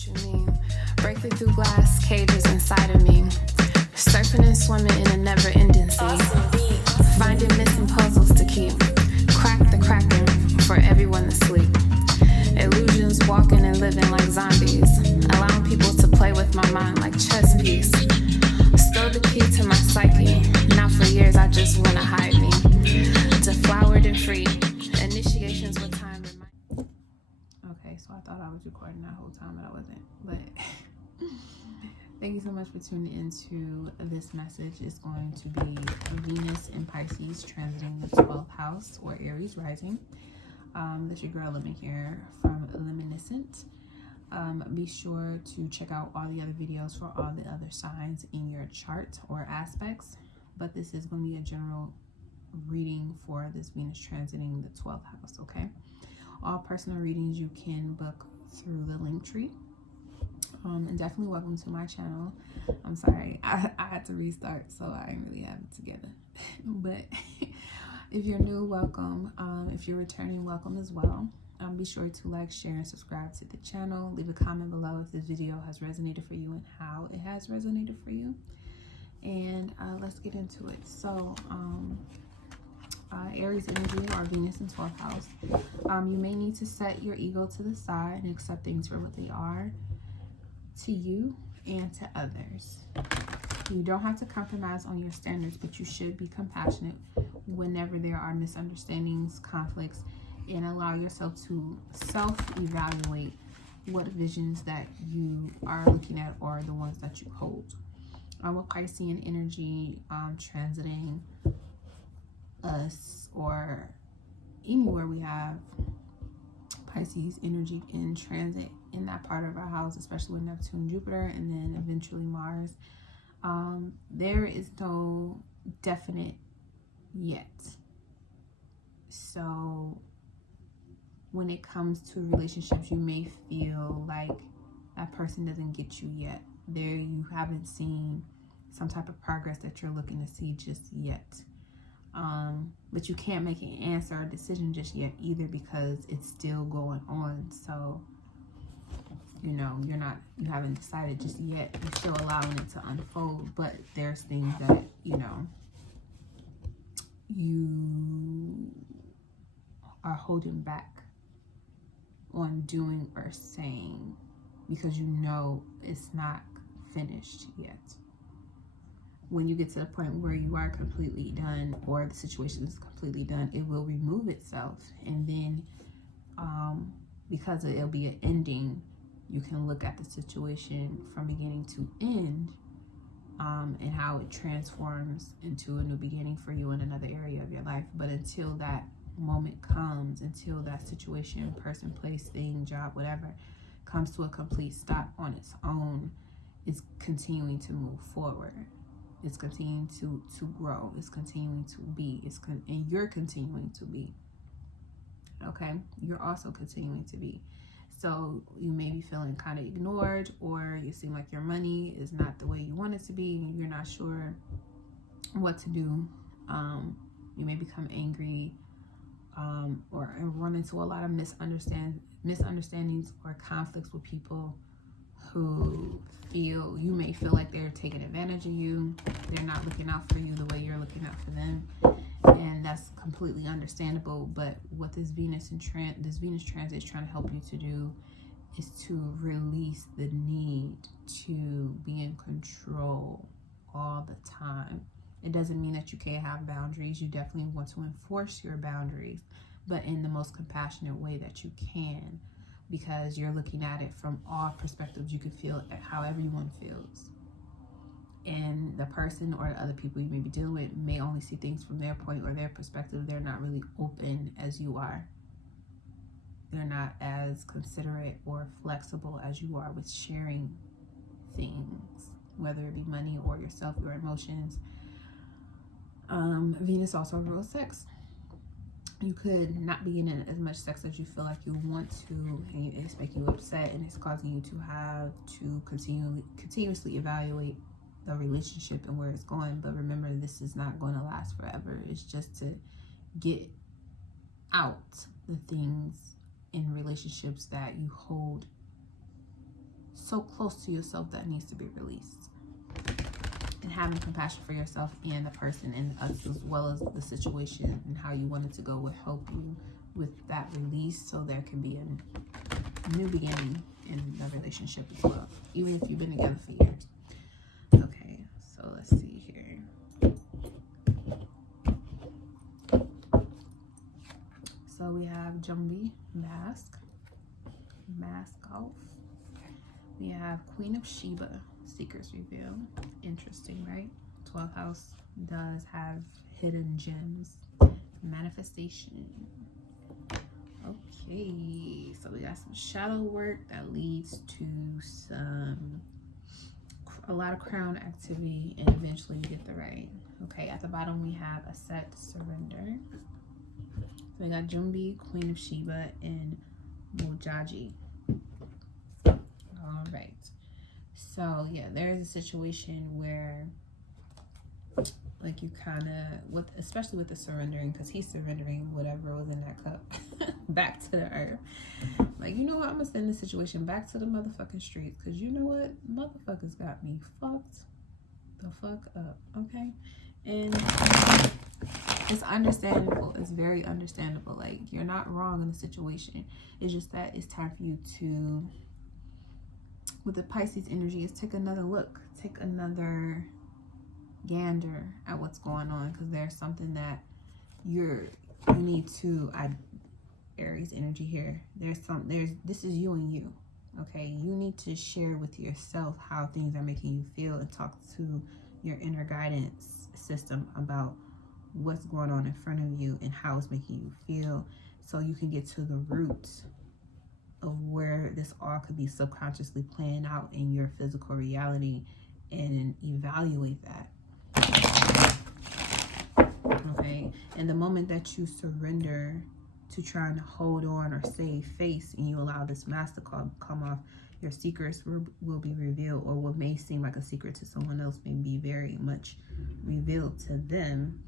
what you mean. Breaking through glass cages inside of me. Surfing and swimming in a never-ending sea. Finding missing puzzles to keep. Crack the cracking for everyone to sleep. Illusions walking and living like zombies. Allowing people to play with my mind like chess piece. Stole the key to my psyche. Now for years I just wanna hide me. Deflowered and free. Initiations with time. Okay, so I thought I was recording that whole time, but I wasn't. But thank you so much for tuning into this message. It's going to be Venus in Pisces transiting the 12th house or Aries rising. That's your girl Lemon here from Luminescent. Be sure to check out all the other videos for all the other signs in your chart or aspects. But this is going to be a general reading for this Venus transiting the 12th house, okay? All personal readings you can book through the link tree. And definitely welcome to my channel. I'm sorry, I had to restart, so I didn't really have it together. But if you're new, welcome. If you're returning, welcome as well. Be sure to like, share, and subscribe to the channel. Leave a comment below if this video has resonated for you and how it has resonated for you. And let's get into it. So, Aries energy or Venus in 12th house. You may need to set your ego to the side and accept things for what they are to you and to others. You don't have to compromise on your standards, but you should be compassionate whenever there are misunderstandings, conflicts, and allow yourself to self-evaluate what visions that you are looking at or the ones that you hold. With Piscean energy transiting us, or anywhere we have Pisces energy in transit in that part of our house, especially with Neptune, Jupiter, and then eventually Mars, there is no definite yet. So when it comes to relationships, you may feel like that person doesn't get you yet. There, you haven't seen some type of progress that you're looking to see just yet. But you can't make an answer or decision just yet either, because it's still going on. So, you know, you haven't decided just yet. You're still allowing it to unfold, but there's things that, you know, you are holding back on doing or saying because you know it's not finished yet. When you get to the point where you are completely done, or the situation is completely done, it will remove itself. And then because it'll be an ending, you can look at the situation from beginning to end, and how it transforms into a new beginning for you in another area of your life. But until that moment comes, until that situation, person, place, thing, job, whatever, comes to a complete stop on its own, it's continuing to move forward. It's continuing to grow. It's continuing to be. And you're continuing to be. Okay? You're also continuing to be. So you may be feeling kind of ignored, or you seem like your money is not the way you want it to be, and you're not sure what to do. You may become angry, or run into a lot of misunderstandings or conflicts with people who you may feel like they're taking advantage of you. They're not looking out for you the way you're looking out for them, and that's completely understandable. But what this Venus transit is trying to help you to do is to release the need to be in control all the time. It doesn't mean that you can't have boundaries. You definitely want to enforce your boundaries, but in the most compassionate way that you can, because you're looking at it from all perspectives. You can feel it how everyone feels. And the person or the other people you may be dealing with may only see things from their point or their perspective. They're not really open as you are. They're not as considerate or flexible as you are with sharing things, whether it be money or yourself, your emotions. Venus also rules sex. You could not be in as much sex as you feel like you want to, and it's making you upset, and it's causing you to have to continuously evaluate the relationship and where it's going. But remember, this is not going to last forever. It's just to get out the things in relationships that you hold so close to yourself that needs to be released. And having compassion for yourself and the person and us, as well as the situation and how you want it to go, will help you with that release, so there can be a new beginning in the relationship as well, even if you've been together for years. Okay, so let's see here. So we have Jumbi, mask off. We have Queen of Sheba, Seekers Reveal. Interesting, right? 12th house does have hidden gems. Manifestation. Okay, so we got some shadow work that leads to a lot of crown activity, and eventually you get the right. Okay, at the bottom we have a set surrender. So we got Jumbi, Queen of Sheba, and Mojaji. All right. So yeah, there is a situation where, like, you kind of, especially with the surrendering, because he's surrendering whatever was in that cup back to the earth. Like, you know what? I'm gonna send the situation back to the motherfucking streets, because you know what? Motherfuckers got me fucked the fuck up. Okay, and it's understandable. It's very understandable. Like, you're not wrong in the situation. It's just that it's time for you to, with the Pisces energy, is take another look, take another gander at what's going on, because there's something that you need to, Aries energy here, this is you and you. Okay, you need to share with yourself how things are making you feel, and talk to your inner guidance system about what's going on in front of you and how it's making you feel, so you can get to the roots of where this all could be subconsciously playing out in your physical reality, and evaluate that. Okay, and the moment that you surrender to trying to hold on or save face, and you allow this mask to come off, your secrets will be revealed, or what may seem like a secret to someone else may be very much revealed to them,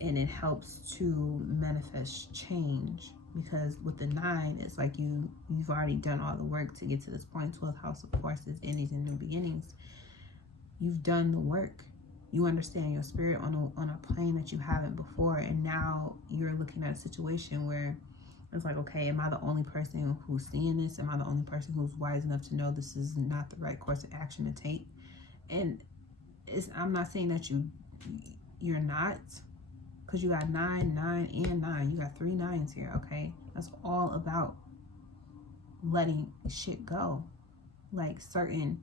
and it helps to manifest change. Because with the 9, it's like you've already done all the work to get to this point. 12th house, of course, is endings and new beginnings. You've done the work. You understand your spirit on a plane that you haven't before, and now you're looking at a situation where it's like, okay, am I the only person who's seeing this? Am I the only person who's wise enough to know this is not the right course of action to take? And I'm not saying that you're not, because you got 9, 9, and 9. You got 3 9s here, okay? That's all about letting shit go. Like, certain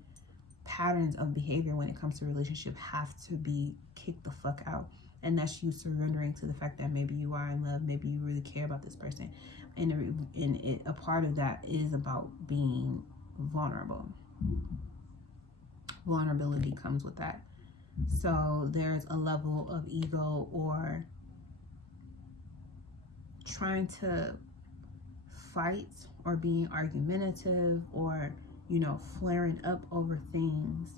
patterns of behavior when it comes to relationship have to be kicked the fuck out. And that's you surrendering to the fact that maybe you are in love, maybe you really care about this person. And a part of that is about being vulnerable. Vulnerability comes with that. So there's a level of ego, or trying to fight, or being argumentative, or, you know, flaring up over things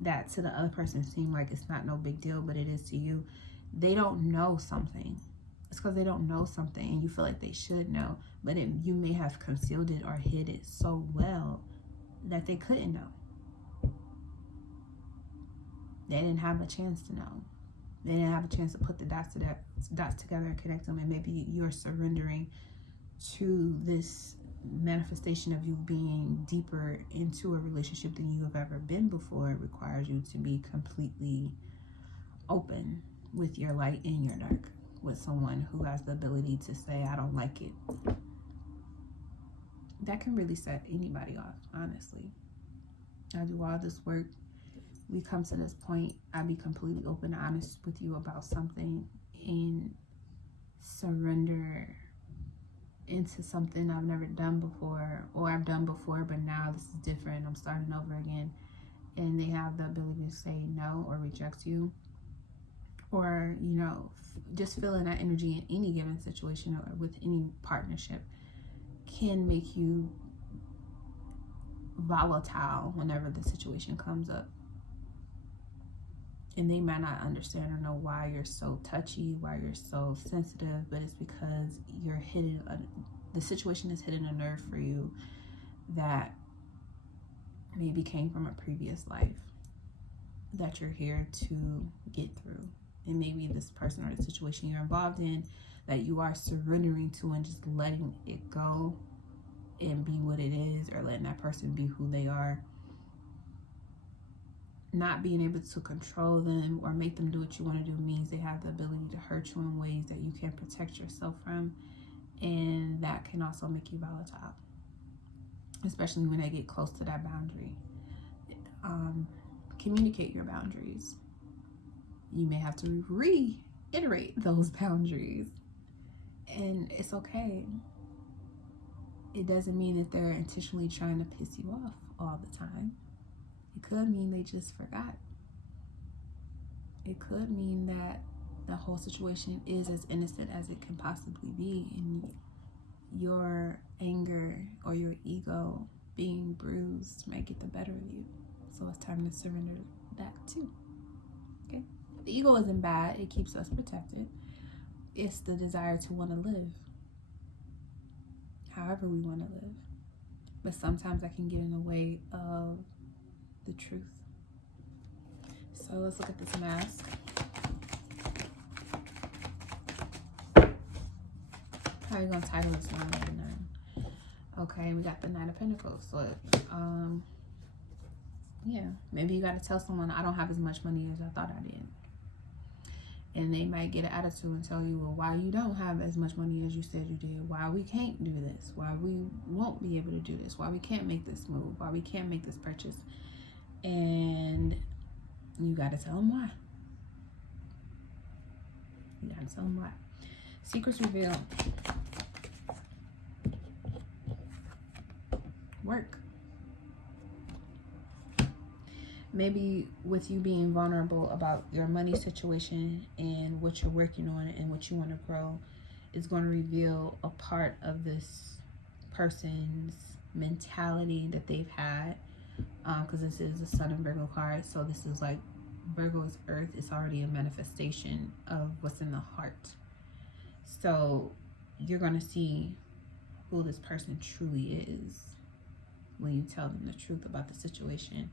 that to the other person seem like it's not no big deal, but it is to you. They don't know something. It's because they don't know something, and you feel like they should know, but you may have concealed it or hid it so well that they couldn't know. They didn't have a chance to know. They didn't have a chance to put the dots together and connect them. And maybe you're surrendering to this manifestation of you being deeper into a relationship than you have ever been before. It requires you to be completely open with your light and your dark, with someone who has the ability to say, I don't like it. That can really set anybody off, honestly. I do all this work. We come to this point, I be completely open and honest with you about something, and surrender into something I've never done before, or I've done before, but now this is different. I'm starting over again. And they have the ability to say no or reject you, or, you know, just feeling that energy in any given situation or with any partnership can make you volatile whenever the situation comes up. And they might not understand or know why you're so touchy, why you're so sensitive, but it's because you're the situation has hit a nerve for you that maybe came from a previous life that you're here to get through. And maybe this person or the situation you're involved in that you are surrendering to and just letting it go and be what it is, or letting that person be who they are. Not being able to control them or make them do what you want to do means they have the ability to hurt you in ways that you can't protect yourself from. And that can also make you volatile, especially when they get close to that boundary. Communicate your boundaries. You may have to reiterate those boundaries, and it's okay. It doesn't mean that they're intentionally trying to piss you off all the time. It could mean they just forgot. It could mean that the whole situation is as innocent as it can possibly be, and your anger or your ego being bruised might get the better of you. So it's time to surrender that too. Okay? The ego isn't bad. It keeps us protected. It's the desire to want to live however we want to live. But sometimes that can get in the way of the truth. So let's look at this mask. How are you going to title this one? Okay, we got the Knight of Pentacles. So, yeah, maybe you got to tell someone, I don't have as much money as I thought I did. And they might get an attitude and tell you, well, why you don't have as much money as you said you did, why we can't do this, why we won't be able to do this, why we can't make this move, why we can't make this purchase. And you got to tell them why. You got to tell them why. Secrets revealed. Work. Maybe with you being vulnerable about your money situation and what you're working on and what you want to grow is going to reveal a part of this person's mentality that they've had, because this is a Sun and Virgo card. So this is like Virgo is earth. It's already a manifestation of what's in the heart. So you're going to see who this person truly is when you tell them the truth about the situation.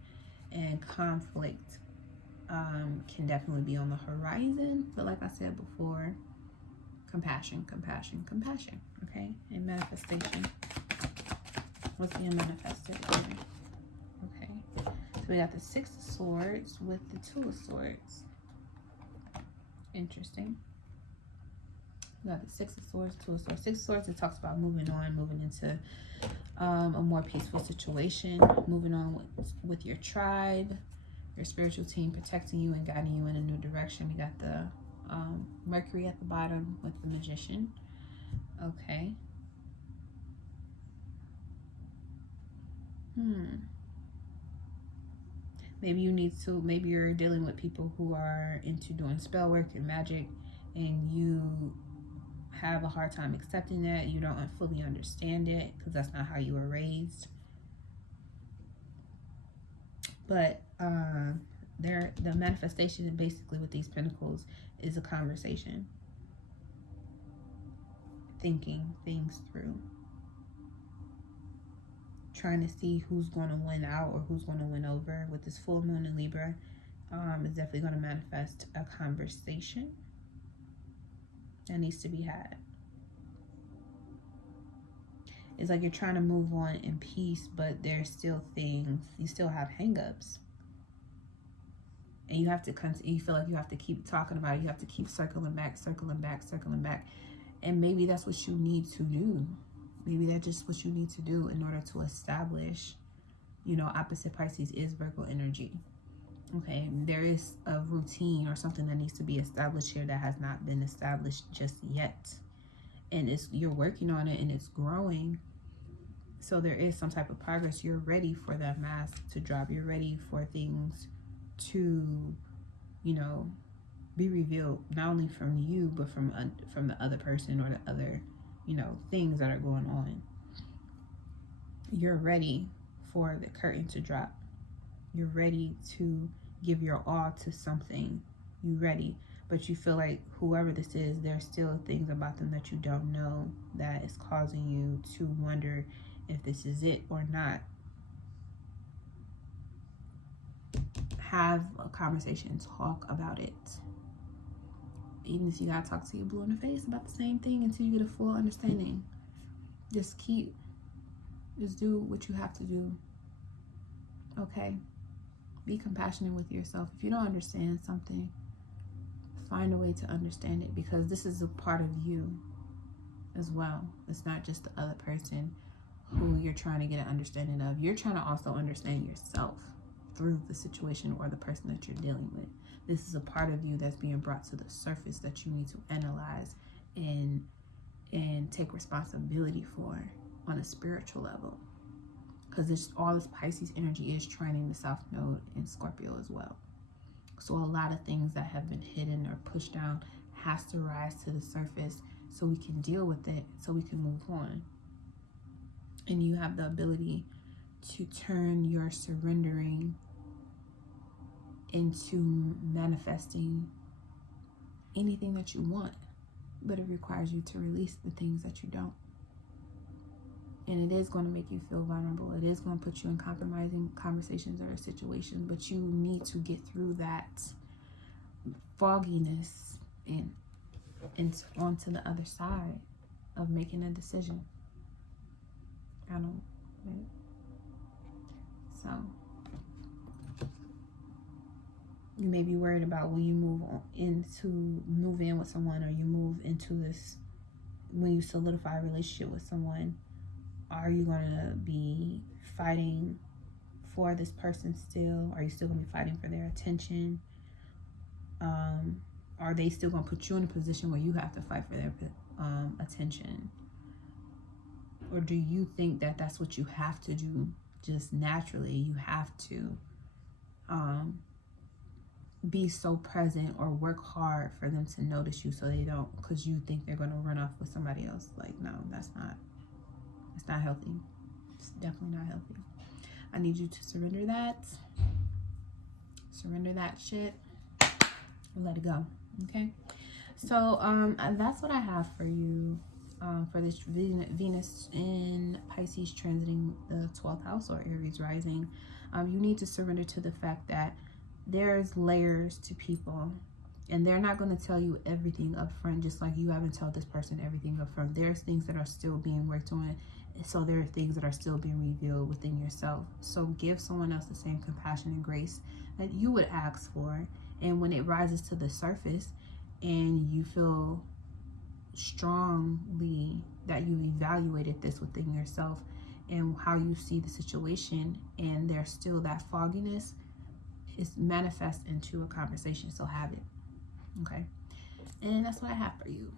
And conflict can definitely be on the horizon. But like I said before, compassion, compassion, compassion. Okay? And manifestation. What's being manifested here? Okay. So we got the Six of Swords with the Two of Swords. Interesting. We got the Six of Swords, Two of Swords. Six of Swords, it talks about moving on, moving into a more peaceful situation, moving on with your tribe, your spiritual team, protecting you and guiding you in a new direction. We got the Mercury at the bottom with the Magician. Okay. Maybe you need to, maybe you're dealing with people who are into doing spell work and magic, and you have a hard time accepting that. You don't fully understand it because that's not how you were raised. But the manifestation basically with these pentacles is a conversation, thinking things through, trying to see who's going to win out or who's going to win over. With this full moon in Libra, it's definitely going to manifest a conversation that needs to be had. It's like you're trying to move on in peace, but there's still things, you still have hang-ups. And you have to, you feel like you have to keep talking about it. You have to keep circling back, circling back, circling back. And maybe that's what you need to do. Maybe that's just what you need to do in order to establish, you know, opposite Pisces is Virgo energy. Okay, there is a routine or something that needs to be established here that has not been established just yet. And you're working on it and it's growing. So there is some type of progress. You're ready for that mask to drop. You're ready for things to, you know, be revealed, not only from you, but from the other person or the other, you know, things that are going on. You're ready for the curtain to drop. You're ready to give your all to something. You're ready. But you feel like whoever this is, there's still things about them that you don't know that is causing you to wonder if this is it or not. have a conversation, talk about it. Even if you gotta talk to your blue in the face about the same thing until you get a full understanding. Just do what you have to do. Okay? Be compassionate with yourself. If you don't understand something, find a way to understand it, because this is a part of you as well. It's not just the other person who you're trying to get an understanding of. You're trying to also understand yourself through the situation or the person that you're dealing with. This is a part of you that's being brought to the surface that you need to analyze and take responsibility for on a spiritual level. Because all this Pisces energy is trining the South Node in Scorpio as well. So a lot of things that have been hidden or pushed down has to rise to the surface so we can deal with it, so we can move on. And you have the ability to turn your surrendering into manifesting anything that you want, but it requires you to release the things that you don't. And it is going to make you feel vulnerable. It is going to put you in compromising conversations or situations, but you need to get through that fogginess and onto the other side of making a decision. So you may be worried about when you move in with someone, or you move into this, when you solidify a relationship with someone, are you going to be fighting for this person still? Are you still going to be fighting for their attention? Are they still going to put you in a position where you have to fight for their attention? Or do you think that that's what you have to do just naturally? You have to be so present or work hard for them to notice you, so they don't, because you think they're going to run off with somebody else. Like, no, it's not healthy. It's definitely not healthy. I need you to surrender that shit and let it go. Okay, so that's what I have for you for this Venus in Pisces transiting the 12th house, or Aries rising. You need to surrender to the fact that there's layers to people, and they're not going to tell you everything up front, just like you haven't told this person everything up front. There's things that are still being worked on, so there are things that are still being revealed within yourself. So give someone else the same compassion and grace that you would ask for, and when it rises to the surface and you feel strongly that you evaluated this within yourself and how you see the situation, and there's still that fogginess, is manifest into a conversation. So have it. Okay, and that's what I have for you.